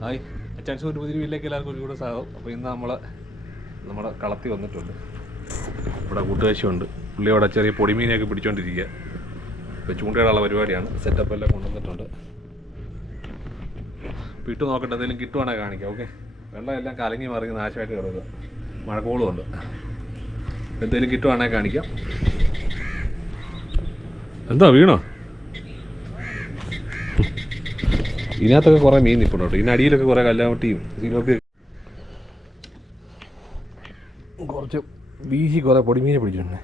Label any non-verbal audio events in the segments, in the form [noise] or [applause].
Hi അച്ചാൻസ് ഒരു പുതിയ വീട്ടിലേക്ക് എല്ലാവർക്കും ഒരു കൂടെ സ്വാഗതം. അപ്പോൾ ഇന്ന് നമ്മൾ നമ്മുടെ കളത്തി വന്നിട്ടുണ്ട്. ഇവിടെ കൂട്ടുകാശുണ്ട് പുള്ളി അവിടെ ചെറിയ പൊടിമീനെയൊക്കെ പിടിച്ചോണ്ടിരിക്കുക ഇപ്പോൾ ചൂണ്ടയിടാനുള്ള പരിപാടിയാണ്. സെറ്റപ്പ് എല്ലാം കൊണ്ടുവന്നിട്ടുണ്ട്. അപ്പോൾ ഇട്ട് നോക്കട്ടെ എന്തെങ്കിലും കിട്ടുവാണെങ്കിൽ കാണിക്കാം. ഓക്കെ വെള്ളം എല്ലാം കലങ്ങി മറിഞ്ഞ് നാശമായിട്ട് കിടക്കുക മഴക്കോളും ഉണ്ട് എന്തെങ്കിലും കിട്ടുവാണെങ്കിൽ കാണിക്കാം. എന്താ വീണോ? ഇതിനകത്തൊക്കെ കുറേ മീൻ നിൽപ്പുണ്ട് കേട്ടോ. ഇതിനടിയിലൊക്കെ കുറേ കല്ലാമട്ടിയും ഇതിലൊക്കെ കുറച്ച് വീശി കുറേ പൊടിമീനെ പിടിച്ചിട്ടുണ്ട്.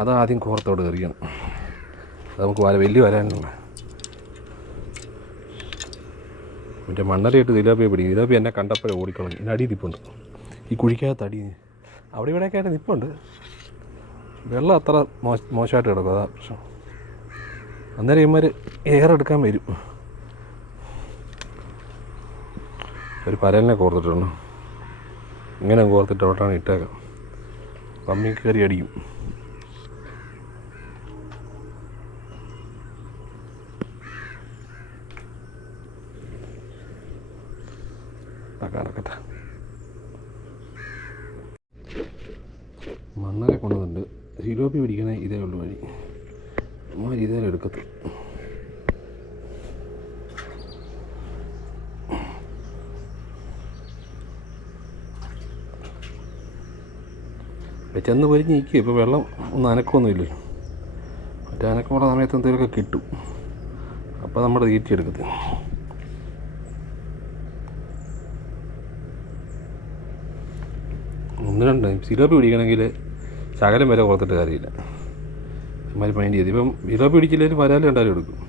അതാദ്യം കോർത്തോട് എറിയണം അത് നമുക്ക് വല വലിയ വരാനുള്ള മറ്റേ മണ്ണരയിട്ട് തിലാപ്പിയെ പിടിക്കും. തിലാപ്പി എന്നെ കണ്ടപ്പോഴേ ഓടിക്കളഞ്ഞു. ഇതിന് അടി നിപ്പുണ്ട്. ഈ കുഴിക്കകത്ത് അടി അവിടെ ഇവിടെയൊക്കെ ആയിട്ട് നിപ്പുണ്ട്. വെള്ളം അത്ര മോശ മോശമായിട്ട് കിടക്കും. അതാ പ്രശ്നം. അന്നേരം ഇവന്മാർ എയർ എടുക്കാൻ വരും. ഒരു പരലിനെ കോർത്തിട്ടുണ്ട് ഇങ്ങനെ കോർത്തിട്ട് അവിടെയാണ് ഇട്ടേക്കാം പമ്മി കയറി അടിക്കും. നടക്കട്ടെ മണ്ണൊക്കെ കൊണ്ടുവന്നിട്ടുണ്ട് സിലോപ്പി പിടിക്കണേ ഇതേ ഉള്ളു വഴി. ഇതേ എടുക്കത്തു ചെന്ന് പൊരിഞ്ഞ് നിൽക്കുക ഇപ്പോൾ വെള്ളം ഒന്നും അനക്കമൊന്നുമില്ലല്ലോ മറ്റേ അനക്കമുള്ള സമയത്ത് എന്തെങ്കിലുമൊക്കെ കിട്ടും. അപ്പോൾ നമ്മുടെ തീറ്റിയെടുക്കത്തില്ല ഒന്ന് രണ്ട് സിലോപ്പി പിടിക്കണമെങ്കിൽ ശകലം വില കൊടുത്തിട്ട് കാര്യമില്ല. ഇമാര് മൈൻഡ് ചെയ്ത്. ഇപ്പം സിലോപ്പി പിടിക്കില്ലെങ്കിൽ വരാലും രണ്ടാലും എടുക്കും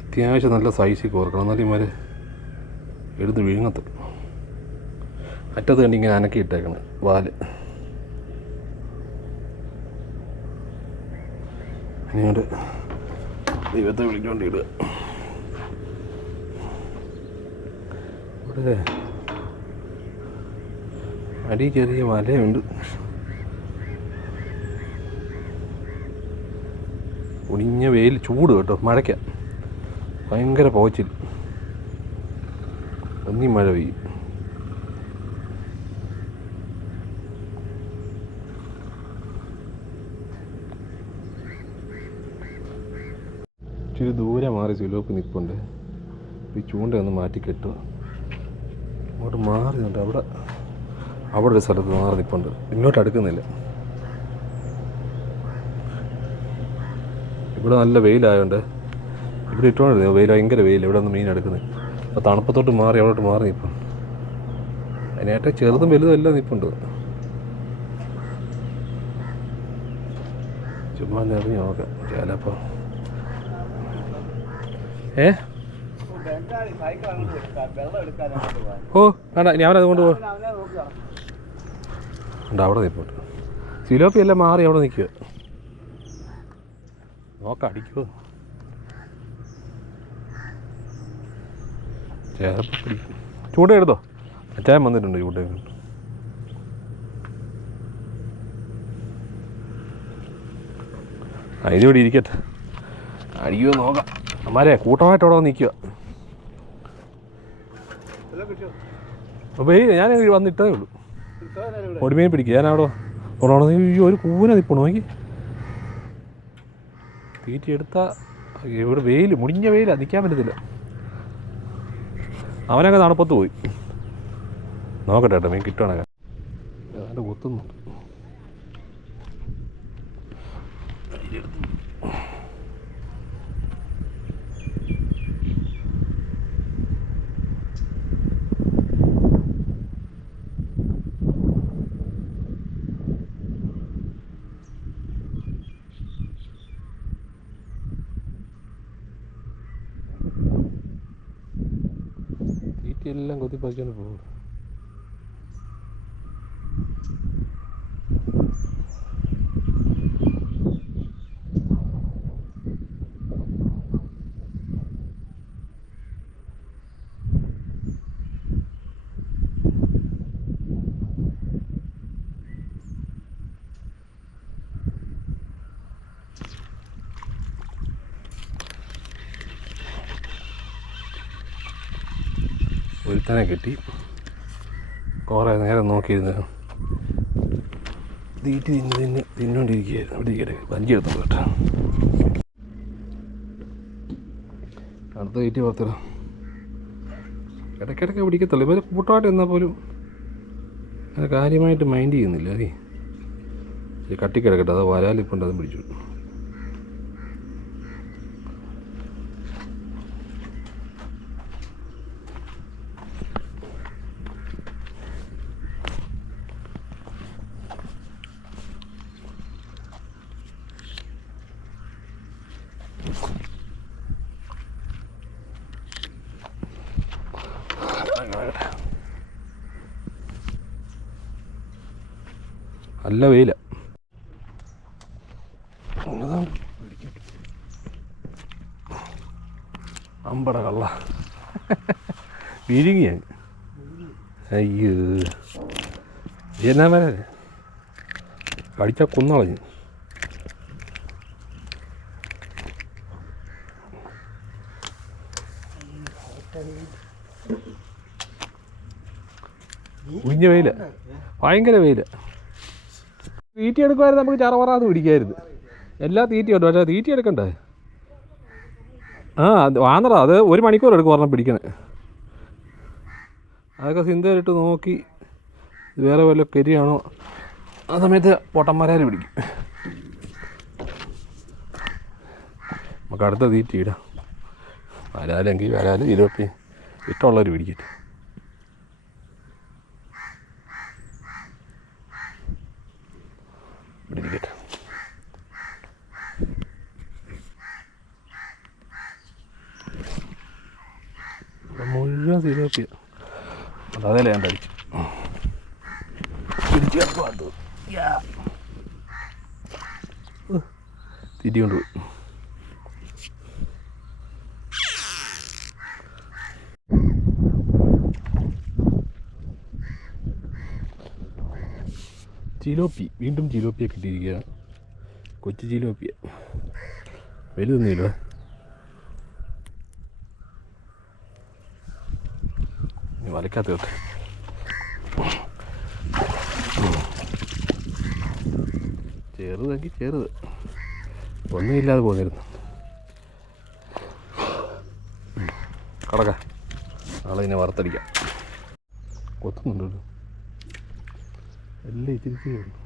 അത്യാവശ്യം നല്ല സൈസിൽ കോർക്കണം. എന്നാലും ഇമാര് എടുത്ത് വിഴുങ്ങത്തുള്ളൂ. അറ്റത്ത് കണ്ടിങ്ങനെ അനക്കി ഇട്ടേക്കണം വാൽ. ഇനിയോട്ട് ദൈവത്തെ വിളിച്ചോണ്ട് ഇടുക ഇവിടെ അടി ചെറിയ മലയുണ്ട്. ഒടിഞ്ഞ വെയിൽ ചൂട് കേട്ടോ മഴയ്ക്ക. ഭയങ്കര പോച്ചിൽ. ഒന്നി മഴ പെയ്യും. ഇച്ചിരി ദൂരെ മാറി സിലോപ്പ് നിൽപ്പുണ്ട് ഈ ചൂണ്ട ഒന്ന് മാറ്റി കെട്ടുക. അങ്ങോട്ട് മാറി നിന്നുണ്ട് അവിടെ അവിടെ ഒരു സ്ഥലത്ത് മാറി നിൽപ്പുണ്ട് ഇങ്ങോട്ട് അടുക്കുന്നില്ല. ഇവിടെ നല്ല വെയിലായതുകൊണ്ട് ഇവിടെ ഇട്ടുകൊണ്ടിരുന്നു വെയിൽ ഭയങ്കര വെയിൽ ഇവിടെ നിന്ന് മീൻ എടുക്കുന്നത് അപ്പോൾ തണുപ്പത്തോട്ട് മാറി അവിടോട്ട് മാറി നിൽപ്പം അതിനേറ്റവും ചെറുതും വലുതും എല്ലാം നിൽപ്പുണ്ട് ചുമ്മാ നിറഞ്ഞു നോക്കാം. ചിലപ്പോൾ ഏ? ഓ വേണ്ട ഞാൻ അവനത് കൊണ്ടുപോ ഉണ്ട് അവിടെ നിൽപ്പുണ്ട് സിലോപ്പി എല്ലാം മാറി അവിടെ നിൽക്കുക. നോക്ക അടിക്കുമോ ചിലപ്പോൾ എടുത്തോ? അച്ചായൻ വന്നിട്ടുണ്ട് ചൂണ്ട ആ ഇതിവിടെ ഇരിക്കട്ടെ. അടിക്കുമോ നോക്കാം. അമ്മാരെ കൂട്ടമായിട്ട് അവിടെ നിൽക്കുക. അപ്പോൾ ഈ ഞാൻ വന്നിട്ടേ ഉള്ളൂ. ഒടിമീൻ പിടിക്കുക. ഞാൻ അവിടെ ഒരു കൂന നിൽപ്പണോ നോക്കി. തീറ്റി എടുത്താൽ ഇവിടെ വെയിൽ മുടിഞ്ഞ വെയിലാണ് നിൽക്കാൻ പറ്റത്തില്ല. അവനൊക്കെ തണുപ്പത്ത് പോയി. നോക്കട്ടെ കേട്ടോ മീൻ കിട്ടുവാണെങ്കിൽ കുത്തുന്നു. തീറ്റയെല്ലാം കൊത്തിപ്പറിക്കാണ് പോകും ഒരുത്തനെ കിട്ടി. കുറേ നേരം നോക്കിയിരുന്നു തീറ്റി തിന്ന് തിന്ന് തിന്നുകൊണ്ടിരിക്കുകയായിരുന്നു അവിടെ ഇരിക്കട്ടെ. വഞ്ചി എടുത്തു കേട്ടോ അടുത്ത തീറ്റി പുറത്തിടാം. ഇടയ്ക്കിടയ്ക്ക് പിടിക്കത്തുള്ളൂ. ഇവർ കൂട്ടമായിട്ട് എന്നാൽ പോലും അത് കാര്യമായിട്ട് മൈൻഡ് ചെയ്യുന്നില്ല. അതേ. കട്ടിക്കിടക്കട്ടെ. അത് വരാലിപ്പുണ്ട് അതും പിടിച്ചു. വെയില. അമ്പട കള്ള. വിഴുങ്ങി ഞാൻ അയ്യോ. എന്നാ വരെ കടിച്ചാൽ കൊന്നളഞ്ഞു. കുഞ്ഞ വെയില. ഭയങ്കര വെയില. തീറ്റി എടുക്കുമായിരുന്നു നമുക്ക് ചറവറാന്ന് പിടിക്കായിരുന്നു. എല്ലാ തീറ്റി ഉണ്ട്. പക്ഷേ തീറ്റി എടുക്കണ്ടേ? ആ വാന്നറ അത് ഒരു മണിക്കൂർ എടുക്കും ഒരെണ്ണം പിടിക്കണേ. അതൊക്കെ സിന്തയിലിട്ട് നോക്കി വേറെ വല്ല കരിയാണോ ആ സമയത്ത് പൊട്ടന്മാരാര് പിടിക്കും. നമുക്ക് അടുത്ത തീറ്റി ഇടാം. വരാലെങ്കിൽ വരാലും ഇരുപത്തി ഇഷ്ടമുള്ളവർ പിടിക്കട്ടെ. ഇവിടെ ഇരിക്കട്ടെ. മുഴുവൻ സിലോപ്പിയ അതേ ഞാൻ കഴിച്ചു തിരി കൊണ്ട് പോയി ചിലോപ്പി വീണ്ടും ചിലോപ്പിയെ കിട്ടിയിരിക്കുകയാണ്. കൊച്ചു ജിലോപ്പിയ വലുതൊന്നുമില്ല. വലക്കാത്ത കേട്ടെ ചെറുതെങ്കിൽ ചെറുത്. ഒന്നുമില്ലാതെ പോന്നിരുന്നു. കടക്ക. നാളെ ഇതിനെ വറുത്തടിക്കാം. കൊത്തുന്നുണ്ടല്ലോ. എല്ലാം ഇച്ചിരി ഉള്ളൂ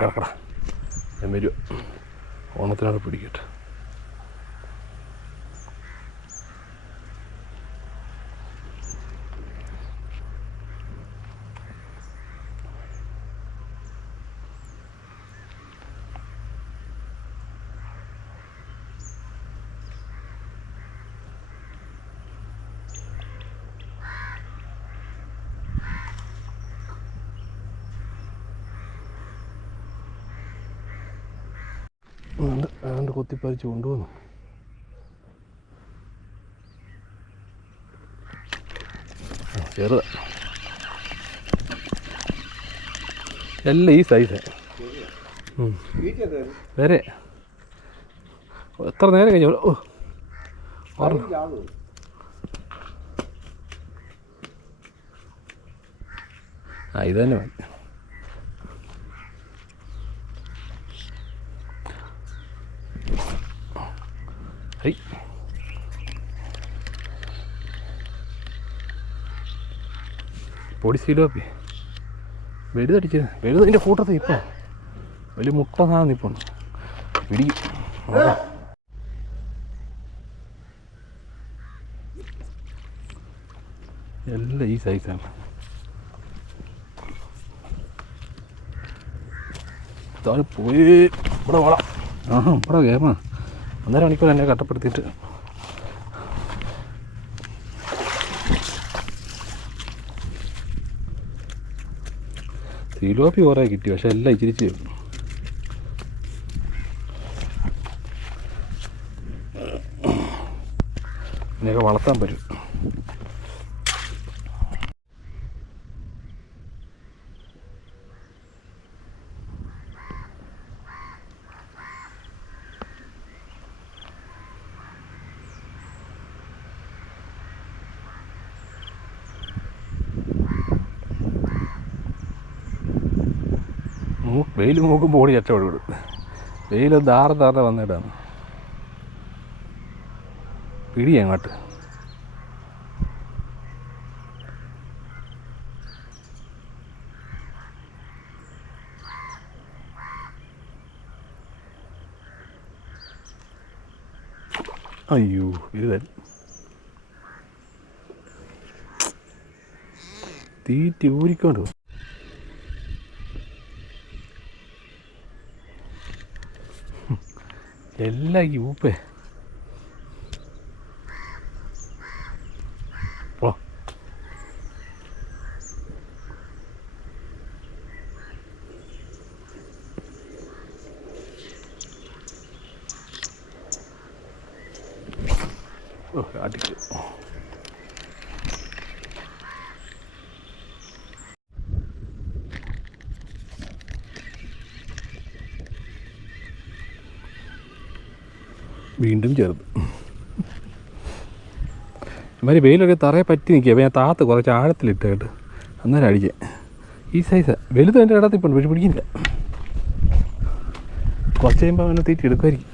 കിടക്കട. ഞാൻ വരുക ഓണത്തിനവിടെ പിടിക്കട്ടെ. അതുകൊണ്ട് അതുകൊണ്ട് കൊത്തിപ്പറിച്ച് കൊണ്ടുവന്നു. ചെറുതാ. എല്ലാം ഈ സൈസ് വരെ. എത്ര നേരം കഴിഞ്ഞു? ഓ ആ ഇത് തന്നെ മതി. പൊടി സീലോപ്പി വലുതടിച്ച് വലുത് അതിന്റെ കൂട്ടത്തിൽ ഇപ്പോൾ വലിയ മുട്ട സാധനം ഇപ്പം. പിടിക്കും എല്ലാം ഈ സൈസാണ് പോയി. ഇവിടെ വളം ആ ഇവിടെ കേമാ അന്നേരം മണിക്കൂർ എന്നെ കട്ടപ്പെടുത്തിയിട്ട് സിലോപ്പി കുറേ കിട്ടി പക്ഷെ എല്ലാം ഇച്ചിരി ഇച്ചിരിച്ച് ഇതിനെയൊക്കെ വളർത്താൻ പറ്റും. വെയിൽ നോക്കുമ്പോൾ ഓടി രക്ഷപ്പെടും ഇവിടെ വെയിൽ ധാര ധാര വന്നിട്ടാണ് പിടി അങ്ങോട്ട്. അയ്യോ ഇരുതൽ തീറ്റി ഊരിക്കൊണ്ട് എല്ലാം യൂപ്പേ ഓ ഓ അടിച്ചു വീണ്ടും ചെറുത് ഇമാതിരി വെയിലൊക്കെ തറയെ പറ്റി നിൽക്കുക. അപ്പോൾ ഞാൻ താത്ത് കുറച്ച് ആഴത്തിലിട്ട് കേട്ട് അന്നേരം അടിക്കുക ഈ സൈസ് വലുത് എന്റെ ഇടത്തിൽ ഇപ്പം പക്ഷെ പിടിക്കില്ല. കുറച്ച് കഴിയുമ്പോൾ അവനെ തീറ്റി എടുക്കുമായിരിക്കും.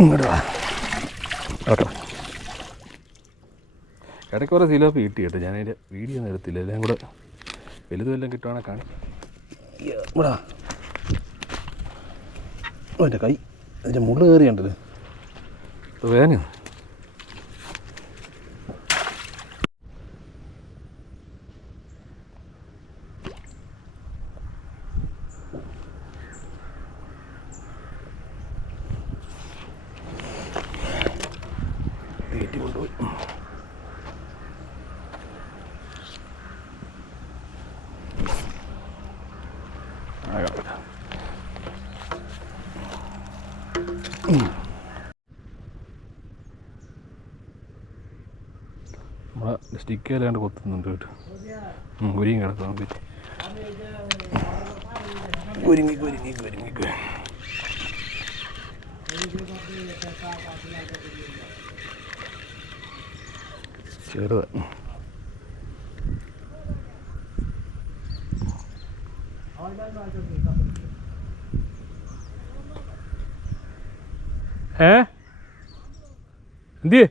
ഇങ്ങോട്ട് ഇടയ്ക്ക് കുറേ സിലോപ്പി കിട്ടി കേട്ടോ. ഞാൻ അതിന്റെ വീഡിയോ ഒന്നും എടുത്തില്ല. എല്ലാം കൂടെ വലുതും എല്ലാം കിട്ടുവാണെങ്കിൽ കാണി. ഇവിടെ കൈ. അതിന്റെ മുള്ളു കയറിയുണ്ടല്ലോ? ഇത് വേദനയാണ് തീറ്റി കൊണ്ടുപോയി ആകട്ടെ നമ്മളെ സ്റ്റിക്ക് അല്ലാണ്ട് കൊത്തുന്നുണ്ട് കേട്ടോ. കുരുങ്ങി കിടക്കാൻ പറ്റി കുരുങ്ങി ഏ? എന്തിയേ?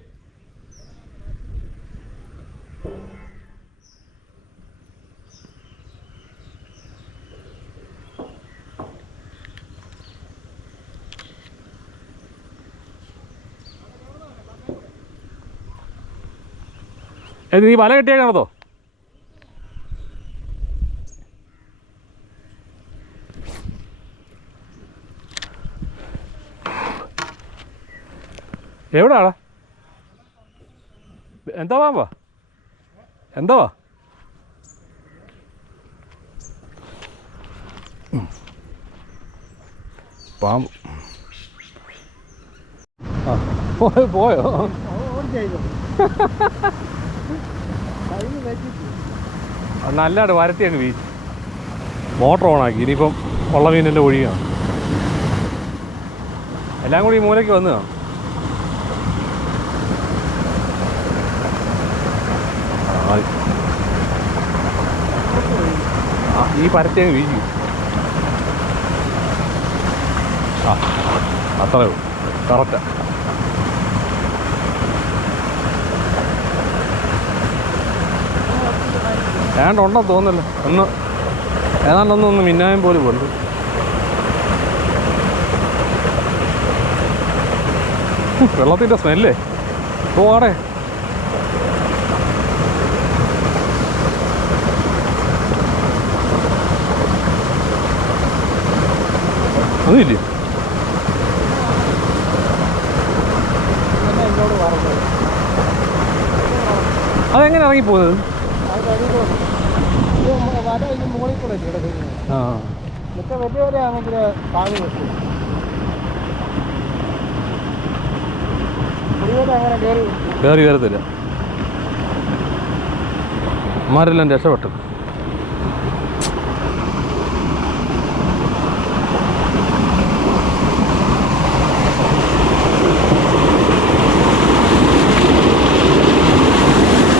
ഏത് നീ വല കെട്ടിയാ കാണതോ എവിടാടാ എന്താ വാ എന്താ? പാമ്പ്. ആ പോയോ? [laughs] നല്ലതായിട്ട് വരത്തി അങ്ങ് വീശി. മോട്ടർ ഓണാക്കി ഇനിയിപ്പം ഉള്ള മീനെല്ലാം ഒഴിയാണ് എല്ലാം കൂടി ഈ മൂലയ്ക്ക് വന്നു ഈ പരത്തി അങ്ങ് വീശി. ആ അത്രേ ഉള്ളൂ. കറക്റ്റാ. ഏതാണ്ട് ഉണ്ടോ തോന്നുന്നില്ല. ഒന്ന് ഏതാണ്ടൊന്നും ഒന്ന് മിന്നായം പോലും ഉണ്ട്. വെള്ളത്തിന്റെ സ്മെല്ലേ? പോവാടേ. അതില്ലേ അതെങ്ങനെ ഇറങ്ങിപ്പോകുന്നത് വല ഇതിന് മുകളിൽ കൂടെ കിടക്കുന്നത് ആ. മറ്റേ വലിയ വലയാണെങ്കിൽ താങ്ങി വെക്കും. കുടിവല അങ്ങനെ കയറി കയറി കയറത്തില്ല അമ്മാരെല്ലാം രക്ഷപ്പെട്ടു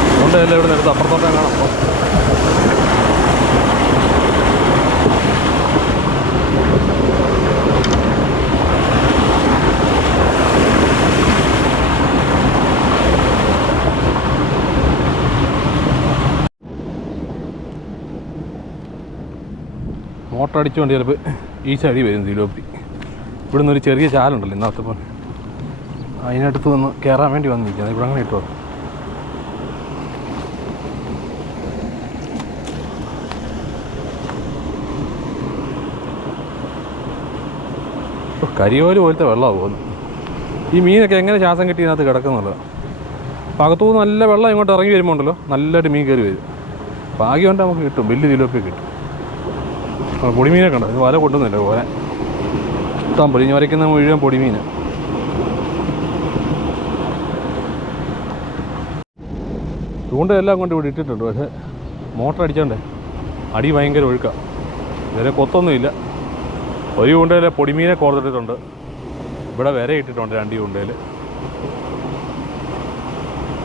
അതുകൊണ്ട് എല്ലാം ഇവിടെ നിന്ന് അപ്പുറത്തോട്ടേ കാണാം മോട്ടർ അടിച്ചുകൊണ്ട് ചിലപ്പോൾ ഈ ചടി വരും തിലോപ്പി. ഇവിടെ നിന്നൊരു ചെറിയ ചാലുണ്ടല്ലോ ഇന്നത്തെ പോലെ. അതിനടുത്ത് നിന്ന് കയറാൻ വേണ്ടി വന്നിരിക്കുന്നത് ഇവിടെ അങ്ങനെ ഇട്ടോ. കരിയോൽ പോലത്തെ വെള്ളമാണ് പോകുന്നത്. ഈ മീനൊക്കെ എങ്ങനെ ശ്വാസം കിട്ടി ഇതിനകത്ത് കിടക്കുന്നുള്ളത്? അപ്പോൾ അകത്തു നല്ല വെള്ളം ഇങ്ങോട്ട് ഇറങ്ങി വരുമ്പോൾ ഉണ്ടല്ലോ നല്ലൊരു മീൻ കയറി വരും. ഭാഗ്യം കൊണ്ട് നമുക്ക് കിട്ടും. വലിയ തിലോപ്പി കിട്ടും. പൊടിമീനൊക്കെ ഉണ്ട്. ഇത് വല കൊണ്ടുവന്നില്ല പോലെ ഇഷ്ടം പൊടിഞ്ഞ് വരയ്ക്കുന്ന മുഴുവൻ പൊടിമീൻ ചൂണ്ടയെല്ലാം കൊണ്ട് ഇവിടെ ഇട്ടിട്ടുണ്ട്. പക്ഷേ മോട്ടർ അടിച്ചോണ്ടേ. അടി ഭയങ്കര ഒഴുക്കാണ് ഇതുവരെ കൊത്തൊന്നുമില്ല. ഒരു ചൂണ്ടയിൽ പൊടിമീനെ കോർത്തിട്ടിട്ടുണ്ട്. ഇവിടെ വര ഇട്ടിട്ടുണ്ട് രണ്ട് ചൂണ്ടയിൽ.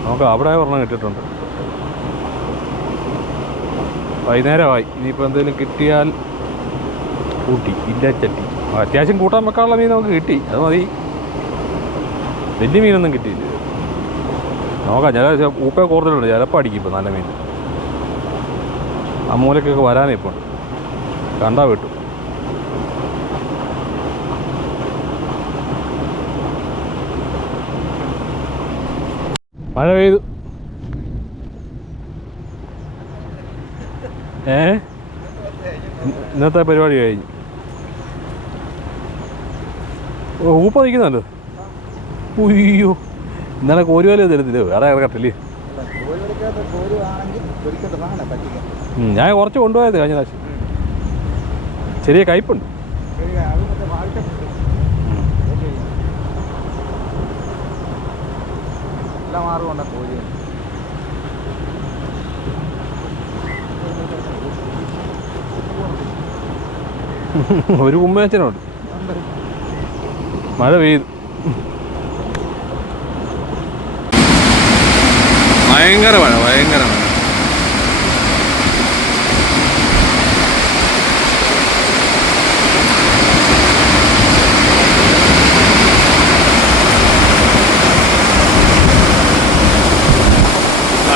നമുക്ക് അവിടെ ഒരെണ്ണം കിട്ടിയിട്ടുണ്ട്. വൈകുന്നേരമായി. ഇനിയിപ്പോൾ എന്തെങ്കിലും കിട്ടിയാൽ കൂട്ടി ഇല്ല ചട്ടി. ആ, അത്യാവശ്യം കൂട്ടാൻ വെക്കാനുള്ള മീൻ നമുക്ക് കിട്ടി. അത് മതി. വലിയ മീനൊന്നും കിട്ടിയില്ല. നോക്കാം ചില ഊപ്പ കൂടുതലുണ്ട് ചിലപ്പോൾ അടിക്കും ഇപ്പോൾ നല്ല മീൻ. ആ മൂലക്കൊക്കെ വരാനേ ഇപ്പോൾ കണ്ടാ വിട്ടു. മഴ പെയ്തു. ഏ? ഇന്നത്തെ പരിപാടി കഴിഞ്ഞു ഓ ഊപ്പ നിൽക്കുന്നല്ലോ ഉയ്യോ. ഇന്നലെ കോരുവാലും തരത്തില്ല വേറെ ഇറക്കട്ടില്ലേ ഞാൻ കുറച്ച് കൊണ്ടുപോയത് കഴിഞ്ഞ പ്രാവശ്യം. ചെറിയ കയ്പുണ്ട്. ഒരു കുമ്മേച്ചനുണ്ട് മഴ പെയ്തു. ഭയങ്കര മഴ ഭയങ്കര മഴ.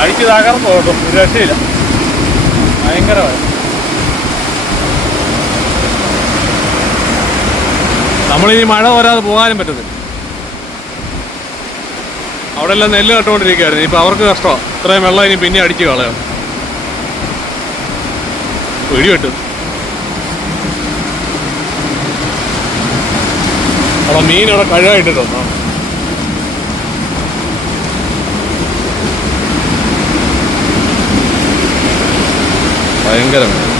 അഴിച്ച് തകർന്നു കേട്ടോ രക്ഷയില്ല. ഭയങ്കര മഴ. നമ്മളിനി മഴ വരാതെ പോകാനും പറ്റത്തില്ല. അവിടെ എല്ലാം നെല്ല് നട്ടുകൊണ്ടിരിക്കുകയായിരുന്നു. ഇപ്പം അവർക്ക് കഷ്ടമാണ് ഇത്രയും വെള്ളം ഇനി പിന്നെ അടിച്ച് കളയാം. പേടി കിട്ടും അവിടെ മീൻ അവിടെ കഴുകായിട്ടിട്ടുണ്ടോ ഭയങ്കരമാണ്